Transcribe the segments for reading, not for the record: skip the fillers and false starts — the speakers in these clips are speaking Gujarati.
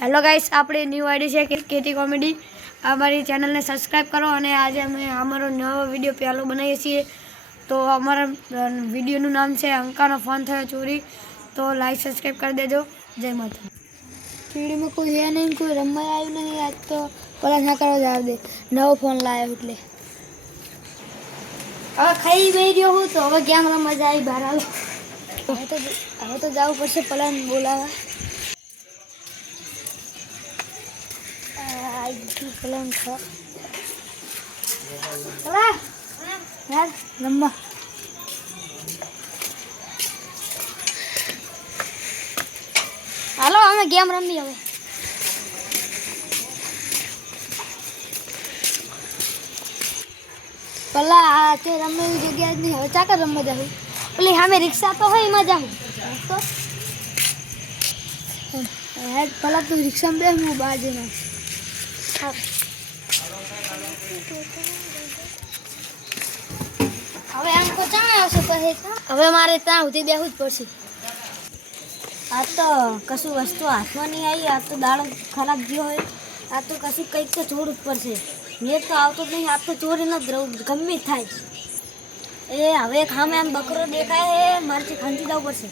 हेलो गाइस, आपणी न्यू आईडी है केटी कॉमेडी। हमारी चैनल ने सब्सक्राइब करो। और आज अमे अमरो नવો विडियो पहलो बनावीए छीए। तो अमरा विडियोનું नाम है अंकानो फोन थयो चोरी। तो लाइक सब्सक्राइब कर देजो। जय माता। कीड़ी में कोई है नहीं, कोई रमवा आयु नहीं। आज तो पला ना करो जा दे, नવો फोन लायो એટલે હવે ખાઈ બેહી ગયો હું તો હવે કેમ રમવા જાય બહાર આલો। હવે તો જાવું પડશે પલાને બોલાવા। पलंग यार लम्बा हेलो हमें गेम रमी हमें पला आते रमे जगह नहीं हमें चाकर रमवा जाऊँ पली हमें रिक्शा तो है में जाऊँ तो पला तो रिक्शा में बेहूँ बाजू में હવે આમ તો જાણે આવશે પછી હવે મારે ત્યાં સુધી બેહવું જ પડશે। આ તો કશું વસ્તુ હાથમાં નહીં આવી। આ તો દાડો ખરાબ ગયો હોય। આ તો કશું કંઈક તો ચોરવું જ પડશે। મેં તો આવતો જ નહીં। આ તો ચોરી ન જ રહું ગમે થાય। એ હવે ખામે આમ બકરો દેખાય મારથી ખંચી જવું પડશે।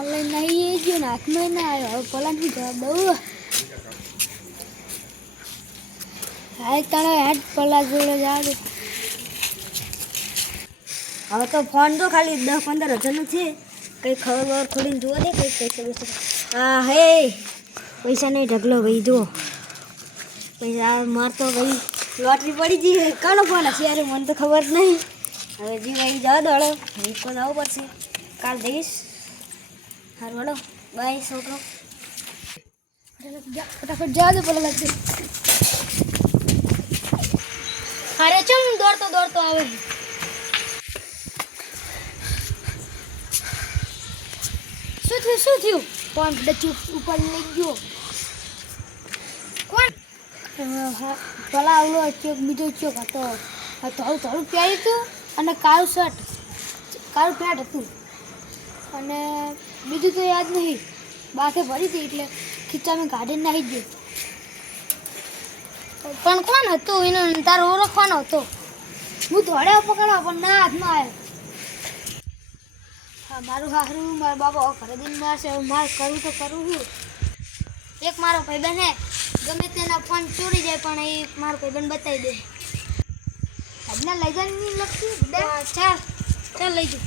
ऑनलाइन नहीं है जो हाथ में ना आयो पला नहीं जवाब दो हाय तारा हेड पला जोड़े जा दे। હવે તો ફોન તો ખાલી 10-15 હજારનો છે। કઈ ખબર ખોડીને જોવા દે કઈ પૈસા બેસે। હા હે પૈસા નહીં ઢગલો ભાઈ જો પૈસા માર તો ભાઈ લોટરી પડી ગઈ। કાનો ફોન હશે યાર મને તો ખબર નહીં। હવે જી ભાઈ જવા દોડો રીકો જવું પડશે કાલ જઈશ। हार वालो बाय छोकरो फटाफट जा दे पला लगते। अरे चल दौड़तो दौड़तो आवे શું થયું કોણ ડચું ઉપર લઈ ગયો કોણ પલા આવલો ચોક બીજો ચોક હતો થોડું થોડું પહેર્યું હતું અને કાળું શર્ટ કાળું પેન્ટ હતું અને બીજું તો યાદ નહીં। બાકે ભરી હતી એટલે ખીચામાં કાઢીને નાહી ગયો। પણ કોણ હતું એનો તારો ઓળખવાનો હતો? હું દોડ્યા પકડવા પણ ના હાથમાં આવ્યો। હા મારું હારું મારા બાબા ઘરે દિન મારશે મારે કરવું તો કરવું શું। એક મારો ભાઈબંધ હે ગમે તેના ફોન ચોરી જાય પણ એ મારો ભાઈબંધ બતાવી દે। આજના લઈ જવાની લખી ચાલ ચાલ લઈ જાઉં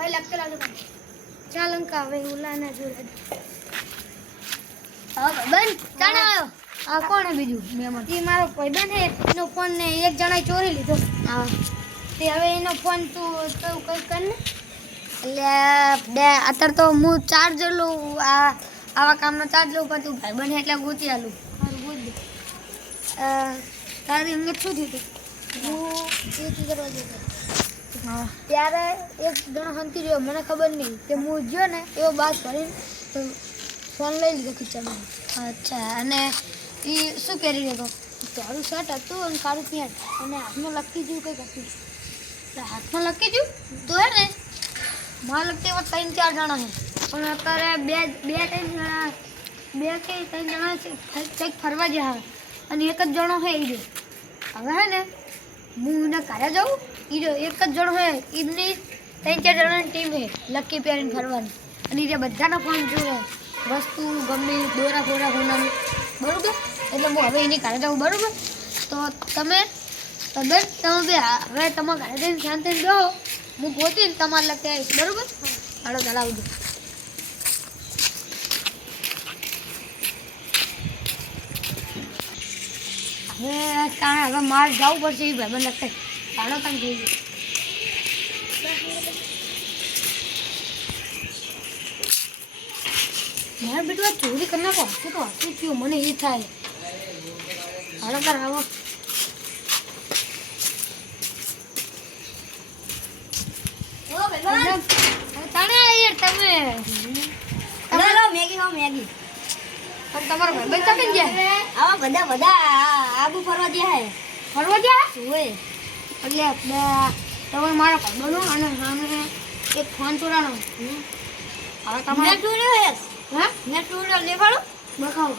भाई लगते लाजो चल अंका वे उलाना जोड़ा हां बन जाना आयो आ कोण है बीजू मेमन ई मारो भाईबंध है एनो फोन ने एक जणाए चोरी लीधो। हां ते હવે એનો ફોન તું તો કઈ કર ને એટલે બે અત્યારે તો હું ચાર્જર લઉં આવા કામનો ચાર્જ લઉં પણ તું ભાઈબંધ એટલે ગોતી આલું મારું ગોત દે। તારી અંગત શું થયું હું એક કરવા જતો हाँ ત્યારે એક જણો હંતી રહ્યો મને ખબર નહીં કે હું ગયો ને એવો બાદ ભરીને તો ફોન લઈ લીધો ખીચામાં। અચ્છા અને એ શું પહેરી રહ્યો હતો? કાળું શર્ટ હતું અને કાળું પેન્ટ અને હાથમાં લખી જેવું કંઈક હતું। એટલે હાથમાં લખી જેવું તો હે ને માં લગતી એવા 3-4 જણા છે પણ અત્યારે બે કે 3 જણા કંઈક ફરવા ગયા હવે અને એક જ જણો છે એ રહ્યો। હવે હે ને હું એના ઘરે જાઉં ईरो एक ज जण है इतनी 3-4 जणानी टीम है लक्की पेरीने फरवानी અને જે બધાના ફોન જોવે વસ્તુ ગમે દોરા ફોરા હોનાની બરોબર। એટલે હું હવે એની ઘરે જાઉં બરોબર। તો તમે બે હવે તમારા ઘરે જઈને શાંતિથી બેહો હું ગોતીને તમારે લગતે આવીશ બરોબર। હાલો ચલાવજો હવે માર જવું પડશે એ ભાઈબંધ લગતે હાલો તમે થઈ ગયું મારા બેટું ચોરી કરી નાખો હશે તો હશે થયું મને એ થાય। હાલો તાર આવો તાણે યાર તમે લો મેગી ખાઓ મેગી. અને તમારો ભાઈબંધ ચાકીને ગયા આવા બધા આબુ ફરવા ગયા હે. ફરવા ગયા ઓય એટલે તમે મારા ભાઈબંધો અને સામે એક ફોન ચોરાનો હવે તમારે મેં ટૂર્યો હે. હા મેં ટૂર્યો દેખાડો. બખાવ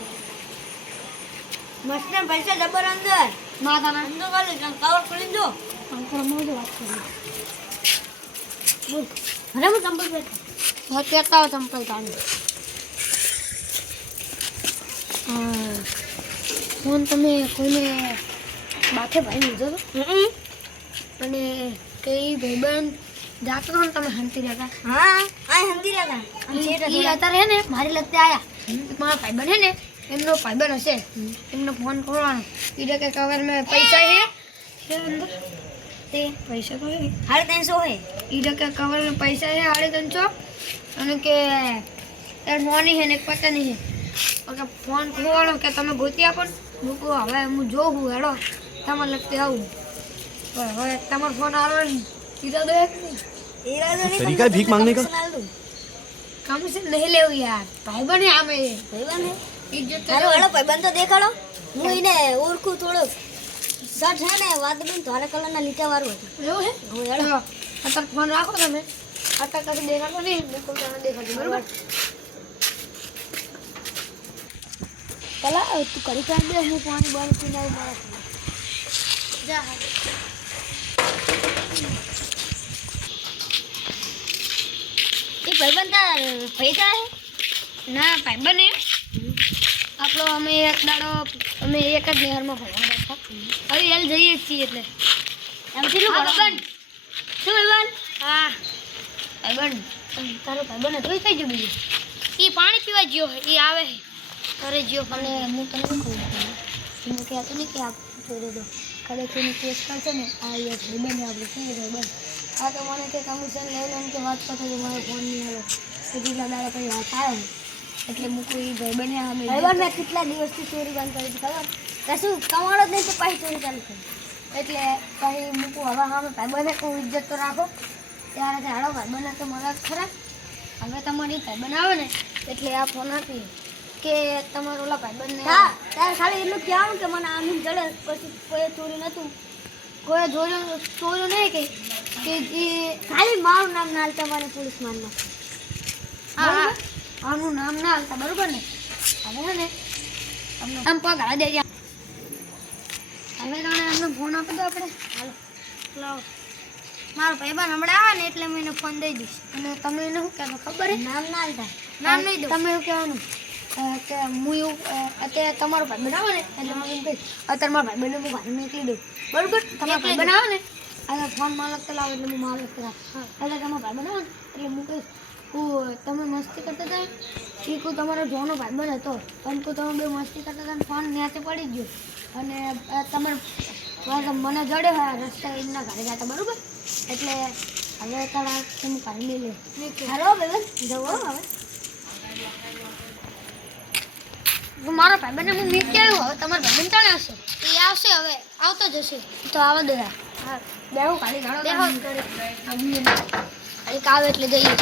મસ્ત પૈસા જબર અંદર. માતાના અંદર વાલે કવર ખોલી દો. અંકર મોજો વાત કરી બોલ. અરે હું ચંપલ પહેર. હવે પહેરતા હોય ચંપલ તાને ફોન તમે કોઈને બાથે ભાઈ લીધો હતો અને કઈ ભાઈબંધ જાતો હતો ને તમે હંતી રહેતા હા આ હંદી રહ્યા એ અત્યારે હે ને મારી લગતે આયા મારા ભાઈબંધ હે ને એમનો ભાઈબંધ હશે એમનો ફોન કરવાનો એ કે કવર મેં પૈસા છે અંદર તે પૈસા તો હે 350 હે. એ કે કવર મેં પૈસા છે 350 અને કે તાર મોની છે ને એક પટની છે ઓકે ફોન ખોવાડો કે તમે ગોતી આપો ને મૂકો હવે હું જોઉં હેડો તમારે લગતે આવું પણ હવે તમારો ફોન આવે ને સીધા દો એક નહીં ઈરાદો નહીં. तरीका है भीख मांगने का? કામ છે નહીં લેવું યાર ભાઈબંધ હે આમે ભાઈબંધ હે. ઇજ્જત તારો વાળો ભાઈબંધ તો દેખાડો. હું એને ઓળખું થોડું. શર્ટ છે ને વાદળી ધોળા કલરના લીટા વાળું હતું. એવું હે હું હેડો. ચલો, અત્યારે ફોન રાખો તમે અત્યારે કશું દેખાડો નહીં બિલકુલ તમે દેખાડો બરોબર પેલા તું કરી કાઢ દે. હું પાણી બાણી પીને આવું મારા. જા એ ભાઈબંધ તાર પૈસા હે. ના ભાઈબંધ એમ આપણો અમે એક દાડો અમે એક જ નહેરમાં ભરવા હતા હવે યાર જઈએ જ છીએ એટલે એમ કેટલું હા, ભાઈબંધ. શું ભાઈબંધ? હા ભાઈબંધ તારો ભાઈબંધ હતો એ કઈ ગયો બીજું એ પાણી પીવા ગયો એ આવે છે ઘરે ગયો અને હું તને શું કહું છું? હું કહેતો નહીં કે આ છોડી દો. કદાચ એની કેસ કરશે ને આ એક ભાઈબંધ આપણે શું ભાઈબંધ. આ તો મને કે કમિશન લઈ લે કે વાત કરતો તો મારો ફોન નહીં આવ્યો. કેટલા દાડા પછી વાત આવ્યો ને. એટલે હું કોઈ ભાઈબંધ અમે ભાઈબંધ મેં કેટલા દિવસથી ચોરી બંધ કરી હતી ખબર. કશું કમાડો જ નહીં તો પાછી ચોરી ચાલુ કરી. એટલે પછી મૂકું હવે હા મેં ભાઈબંધને કહું ઇજ્જત તો રાખો. ત્યારે હાડો ભાઈબંધને તો મળે જ ખરા. હવે તમારી ભાઈબંધ આવે ને એટલે આ ફોન આપી કે તમારો ઓલા ભાઈબંધને હા તારે ખાલી એટલું કહેવાનું કે મને આમ જડે પછી કોઈ ચોરી નહોતું કોઈ ચોર્યું નહીં કે જે ખાલી મારું નામ ના હાલતા મને પોલીસ માનમાં. હા આનું નામ ના હાલતા બરોબર ને હવે છે ને તમને આમ પગ હાલ દેજો હવે તમે એમને ફોન આપી દો આપણે હાલો લાવો મારો ભાઈબંધ હમણાં આવે ને એટલે હું એને ફોન દઈ દઈશ અને તમે એને શું કહેશો ખબર હે નામ ના હાલતા. નામ નહીં દો તમે એવું કહેવાનું કે હું એવું અત્યારે તમારો ભાઈબંધ આવે ને એટલે હું એમ કહીશ અત્યારે મારા ભાઈબંધને હું ઘરે નીકળી દઉં બરોબર તમારો ભાઈબંધ આવે ને એટલે ફોન માલક લાવો એટલે હું માલક કરા એટલે તમારો ભાઈબંધ આવે ને એટલે હું કહીશ તમે મસ્તી કરતા હતા એ કોઈ તમારો જોનો ભાઈબંધ હતો પણ કોઈ તમે બે મસ્તી કરતા હતા ફોન ન્યાચે પડી ગયો અને તમારે મને જડે હોય રસ્તા એમના ઘરે જતા બરોબર એટલે હવે તારા હું કાઢી લઈ લે હાલો ભાઈબંધ જવો હવે. મારો ભાઈબંધને હું મીટ આવ્યો હવે તમારો ભાઈબંધ ચાલે હશે એ આવશે હવે આવતો જ હશે તો આવા દે હા બેહો ખાલી ઘણો બેહો ખાલી આવે એટલે જઈએ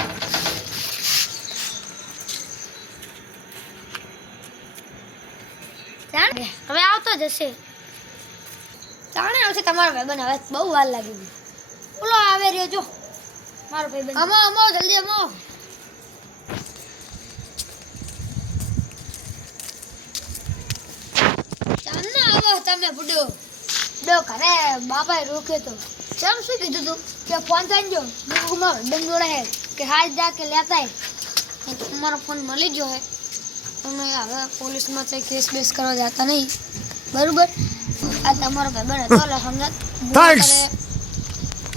હવે આવતો જ હશે જાણે આવશે તમારો ભાઈબંધ હવે બહુ વાર લાગી ગઈ બોલો આવે રહ્યો જો મારો ભાઈબંધ અમો જલ્દી અમો ચાલને આવો તમે બુડો ડો ઘરે બાપાએ રોક્યો તો ચમ શું કીધું તું કે ફોન ચાંજો મેં મારો ભાઈબંધ જોડે હે કે હાલ જા કે લેતા તમારો ફોન મળી ગયો હે તમે હવે પોલીસમાં કંઈ કેસ બેસ કરવા જતા નહીં બરાબર આ તમારો ભાઈબંધ હતો એટલે સમજત Thanks.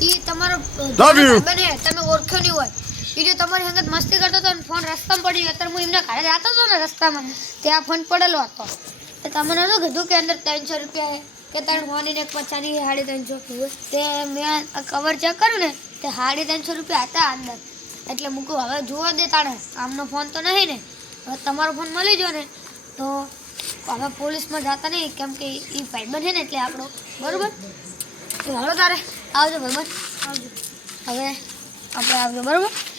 એ તમારો Love you. ભાઈબંધ હે તમે ઓળખ્યો નહીં હોય એ જો તમારી સંગત મસ્તી કરતો હતો ને ફોન રસ્તામાં પડી ગયો અત્યારે હું એમના ઘરે જતો હતો ને રસ્તામાં ત્યાં ફોન પડેલો હતો તો તમે નહોતું કીધું કે અંદર 300 રૂપિયા છે કે તારે ફોન એને 50 350 તે મેં કવર ચેક કર્યું ને તે 350 રૂપિયા હતા અંદર એટલે મૂકું હવે જોવા દે તાણે આમનો ફોન તો નહીં ને હવે તમારો ફોન મળી ગયો ને તો હવે પોલીસમાં જતા નહીં કેમ કે એ ભાઈબંધ છે ને એટલે આપણો બરાબર તો હાલો તારે આવજો ભાઈબંધ આવજો હવે આપણે આવજો બરાબર.